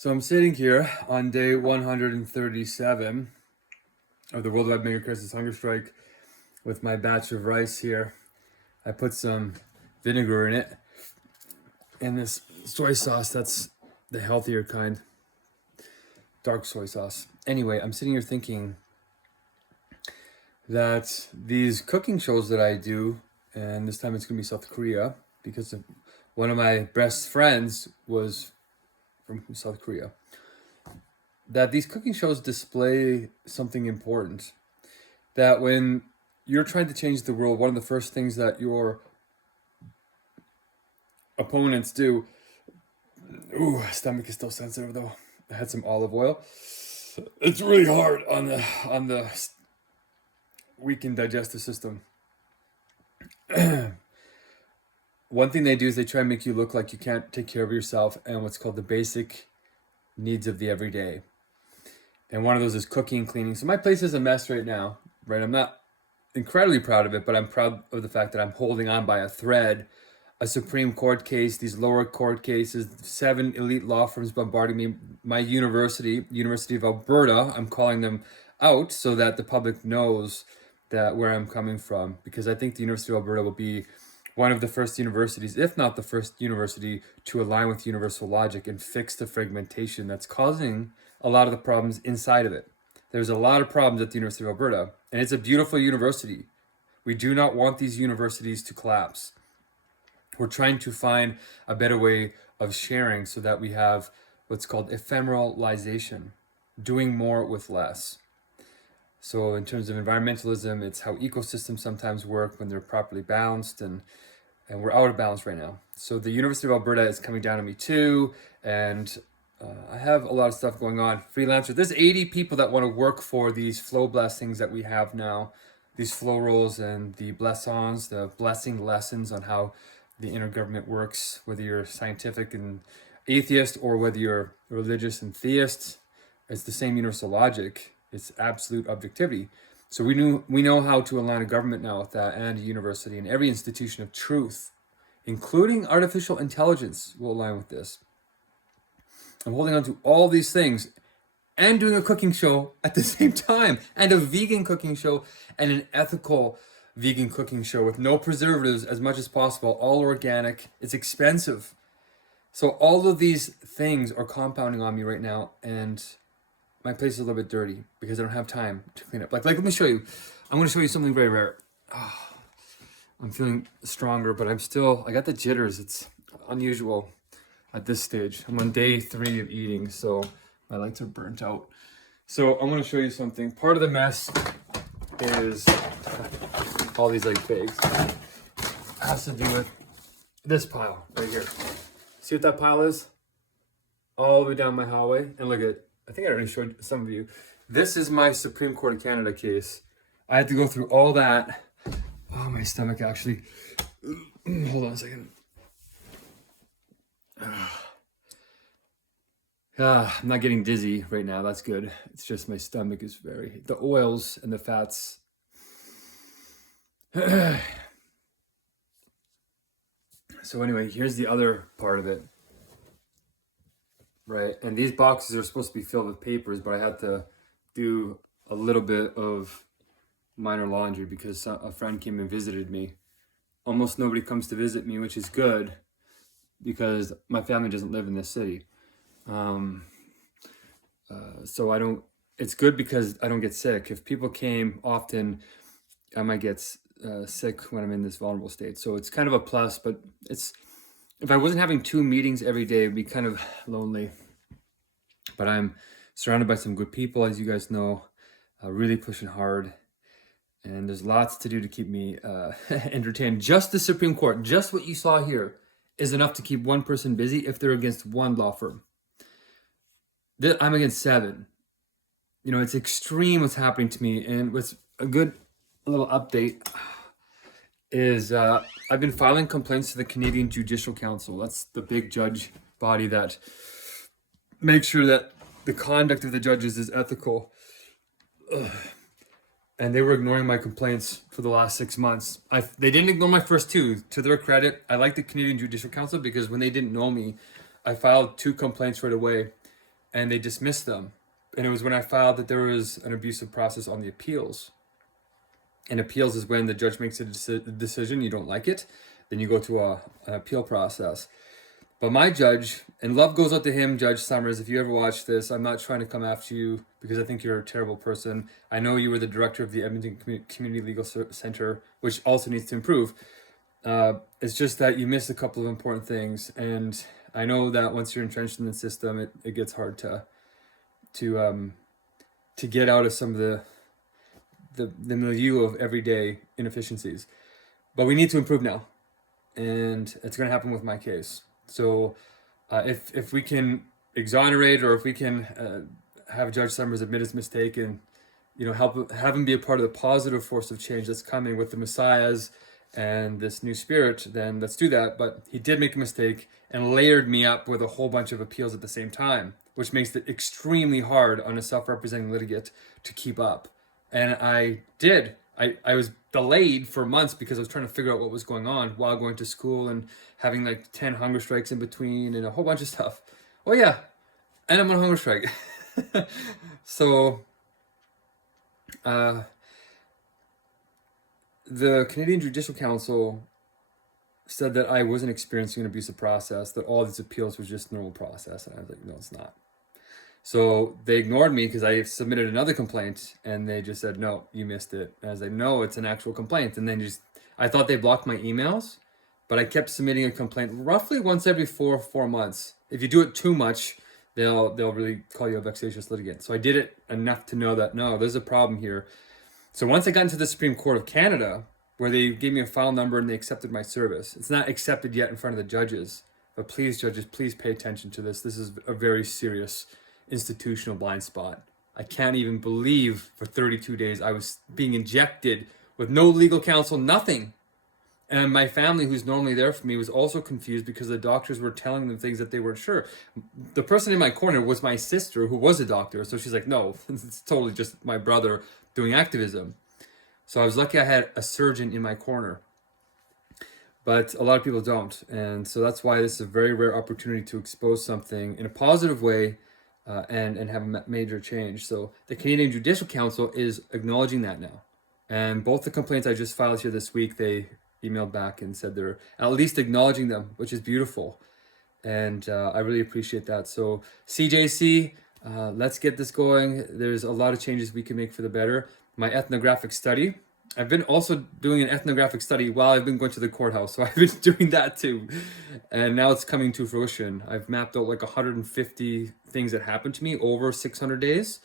So I'm sitting here on day 137 of the Worldwide Megacrisis Hungerstrike with my batch of rice here. I put some vinegar in it and this soy sauce, that's the healthier kind, dark soy sauce. Anyway, I'm sitting here thinking that these cooking shows that I do, and this time it's gonna be South Korea because one of my best friends was from South Korea, that these cooking shows display something important. That when you're trying to change the world, one of the first things that your opponents do, ooh, stomach is still sensitive though. I had some olive oil. It's really hard on the weakened digestive system. One thing they do is they try and make you look like you can't take care of yourself and what's called the basic needs of the everyday. And one of those is cooking and cleaning. So my place is a mess right now, right? I'm not incredibly proud of it, but I'm proud of the fact that I'm holding on by a thread. A Supreme Court case, these lower court cases, 7 elite law firms bombarding me. My University of Alberta, I'm calling them out so that the public knows that where I'm coming from, because I think the University of Alberta will be one of the first universities, if not the first university, to align with universal logic and fix the fragmentation that's causing a lot of the problems inside of it. There's a lot of problems at the University of Alberta, and it's a beautiful university. We do not want these universities to collapse. We're trying to find a better way of sharing so that we have what's called ephemeralization, doing more with less. So in terms of environmentalism, it's how ecosystems sometimes work when they're properly balanced, and we're out of balance right now. So the University of Alberta is coming down on me too, and I have a lot of stuff going on. Freelancer, there's 80 people that want to work for these flow blessings that we have now, these flow rolls and the blessons, the blessing lessons on how the intergovernment works, whether you're scientific and atheist or whether you're religious and theist. It's the same universal logic. It's absolute objectivity. So we know how to align a government now with that, and a university, and every institution of truth, including artificial intelligence, will align with this. I'm holding on to all these things and doing a cooking show at the same time, and a vegan cooking show and an ethical vegan cooking show with no preservatives as much as possible, all organic. It's expensive. So all of these things are compounding on me right now, and my place is a little bit dirty because I don't have time to clean up. Like let me show you. I'm going to show you something very rare. I'm feeling stronger, but I got the jitters. It's unusual at this stage. I'm on day 3 of eating, so my lights are burnt out. So I'm going to show you something. Part of the mess is all these like bags. It has to do with this pile right here. See what that pile is? All the way down my hallway. And look at, I think I already showed some of you. This is my Supreme Court of Canada case. I had to go through all that. Oh, my stomach actually. Hold on a second. I'm not getting dizzy right now. That's good. It's just my stomach is the oils and the fats. So anyway, here's the other part of it. Right, and these boxes are supposed to be filled with papers, but I had to do a little bit of minor laundry because a friend came and visited me. Almost nobody comes to visit me, which is good because my family doesn't live in this city. So it's good because I don't get sick. If people came often, I might get sick when I'm in this vulnerable state. So it's kind of a plus, but if I wasn't having 2 meetings every day, it'd be kind of lonely. But I'm surrounded by some good people, as you guys know, really pushing hard. And there's lots to do to keep me entertained. Just the Supreme Court, just what you saw here, is enough to keep one person busy if they're against one law firm. I'm against 7. You know, it's extreme what's happening to me. And what's a good little update is I've been filing complaints to the Canadian Judicial Council. That's the big judge body that makes sure that the conduct of the judges is ethical. And they were ignoring my complaints for the last 6 months. They didn't ignore my first 2. To their credit, I like the Canadian Judicial Council because when they didn't know me, I filed 2 complaints right away. and they dismissed them. And it was when I filed that there was an abusive process on the appeals. And appeals is when the judge makes a decision, you don't like it, then you go to an appeal process. But my judge, and love goes out to him, Judge Summers, if you ever watch this, I'm not trying to come after you because I think you're a terrible person. I know you were the director of the Edmonton Community Legal Center, which also needs to improve. It's just that you missed a couple of important things. And I know that once you're entrenched in the system, it gets hard to get out of some of the milieu of everyday inefficiencies. But we need to improve now. And it's going to happen with my case. So if we can exonerate, or if we can have Judge Summers admit his mistake and, have him be a part of the positive force of change that's coming with the Messiahs and this new spirit, then let's do that. But he did make a mistake and layered me up with a whole bunch of appeals at the same time, which makes it extremely hard on a self-representing litigant to keep up. And I did. I was delayed for months because I was trying to figure out what was going on while going to school and having like 10 hunger strikes in between and a whole bunch of stuff. Oh yeah, and I'm on hunger strike. So the Canadian Judicial Council said that I wasn't experiencing an abusive process, that all these appeals was just normal process. And I was like, no, it's not. So they ignored me because I submitted another complaint, and they just said, no, you missed it. And I was like, no, it's an actual complaint. And then I thought they blocked my emails, but I kept submitting a complaint roughly once every four months. If you do it too much, they'll really call you a vexatious litigant. So I did it enough to know that, no, there's a problem here. So once I got into the Supreme Court of Canada, where they gave me a file number and they accepted my service, it's not accepted yet in front of the judges. But please, judges, please pay attention to this. This is a very serious institutional blind spot. I can't even believe for 32 days I was being injected with no legal counsel, nothing. And my family, who's normally there for me, was also confused because the doctors were telling them things that they weren't sure. The person in my corner was my sister, who was a doctor. So she's like, no, it's totally just my brother doing activism. So I was lucky I had a surgeon in my corner. But a lot of people don't. And so that's why this is a very rare opportunity to expose something in a positive way, and have a major change. So the Canadian Judicial Council is acknowledging that now. And both the complaints I just filed here this week, they emailed back and said they're at least acknowledging them, which is beautiful. And I really appreciate that. So CJC, let's get this going. There's a lot of changes we can make for the better. My ethnographic study, I've been also doing an ethnographic study while I've been going to the courthouse. So I've been doing that too. And now it's coming to fruition. I've mapped out like 150 things that happened to me over 600 days.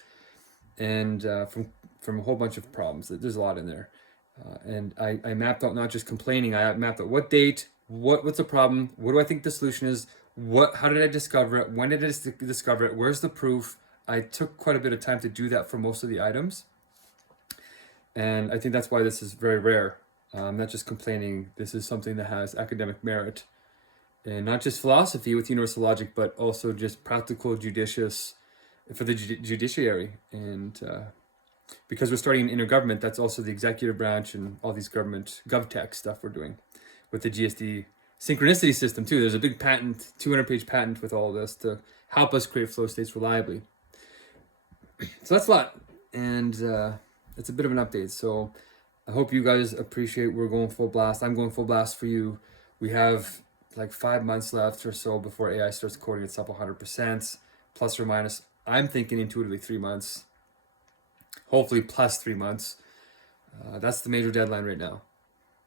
And from a whole bunch of problems. There's a lot in there. And I mapped out not just complaining. I mapped out what date, what's the problem, what do I think the solution is, how did I discover it, when did I discover it, where's the proof. I took quite a bit of time to do that for most of the items. And I think that's why this is very rare. Not just complaining. This is something that has academic merit. And not just philosophy with universal logic, but also just practical, judicious for the judiciary. And because we're starting an intergovernment, that's also the executive branch and all these government GovTech stuff we're doing with the GSD synchronicity system too. There's a big patent, 200-page patent with all of this to help us create flow states reliably. So that's a lot. And it's a bit of an update. So I hope you guys appreciate we're going full blast. I'm going full blast for you. We have like 5 months left or so before AI starts coding itself 100%, plus or minus. I'm thinking intuitively 3 months, hopefully plus 3 months. That's the major deadline right now.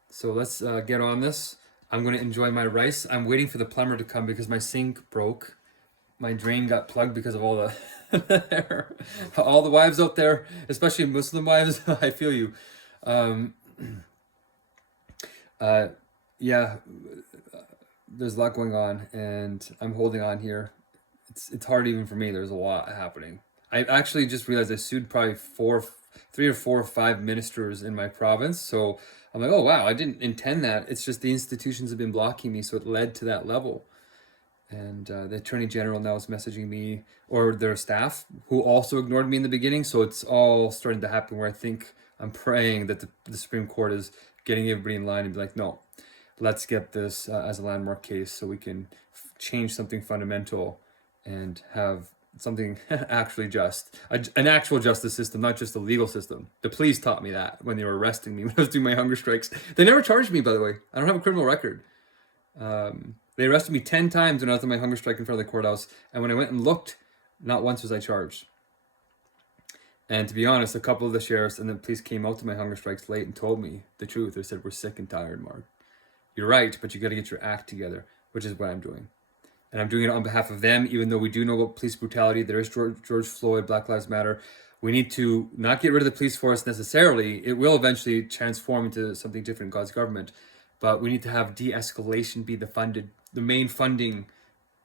So let's get on this. I'm going to enjoy my rice. I'm waiting for the plumber to come because my sink broke. My drain got plugged because of all the all the wives out there, especially Muslim wives. I feel you. Yeah, there's a lot going on, and I'm holding on here. It's hard even for me. There's a lot happening. I actually just realized I sued probably 3 or 4 or 5 ministers in my province. So I'm like, oh wow, I didn't intend that. It's just the institutions have been blocking me, so it led to that level. And the Attorney General now is messaging me, or their staff, who also ignored me in the beginning. So it's all starting to happen where I think I'm praying that the Supreme Court is getting everybody in line and be like, no, let's get this as a landmark case so we can change something fundamental and have something actually just, an actual justice system, not just a legal system. The police taught me that when they were arresting me when I was doing my hunger strikes. They never charged me, by the way. I don't have a criminal record. They arrested me 10 times when I was on my hunger strike in front of the courthouse, and when I went and looked, not once was I charged. And to be honest, a couple of the sheriffs and the police came out to my hunger strikes late and told me the truth. They said, "We're sick and tired, Mark. You're right, but you got to get your act together," which is what I'm doing. And I'm doing it on behalf of them, even though we do know about police brutality. There is George Floyd, Black Lives Matter. We need to not get rid of the police force necessarily. It will eventually transform into something different in God's government. But we need to have de-escalation be the main funding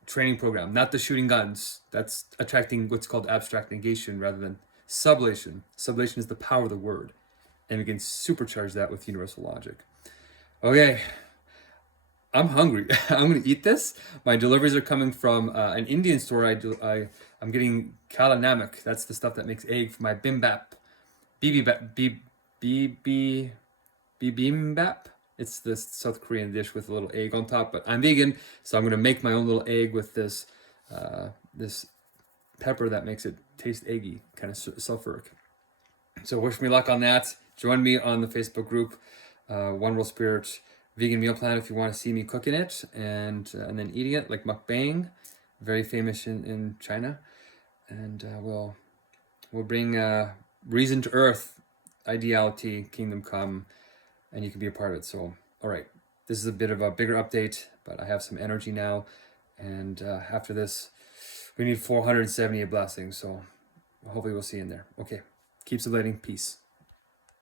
training program, not the shooting guns. That's attracting what's called abstract negation rather than sublation. Sublation is the power of the word. And we can supercharge that with universal logic. Okay. I'm hungry. I'm going to eat this. My deliveries are coming from an Indian store. I'm getting kala namak. That's the stuff that makes egg for my bibimbap. Bibimbap. It's this South Korean dish with a little egg on top. But I'm vegan, so I'm going to make my own little egg with this this pepper that makes it taste eggy, kind of sulfuric. So wish me luck on that. Join me on the Facebook group, One World Spirit Vegan Meal Plan, if you want to see me cooking it and then eating it, like mukbang, very famous in China. And we'll bring reason to earth, ideality, kingdom come, and you can be a part of it. So, all right, this is a bit of a bigger update, but I have some energy now. And after this, we need 478 blessings. So hopefully we'll see you in there. Okay, keep sublating. Peace.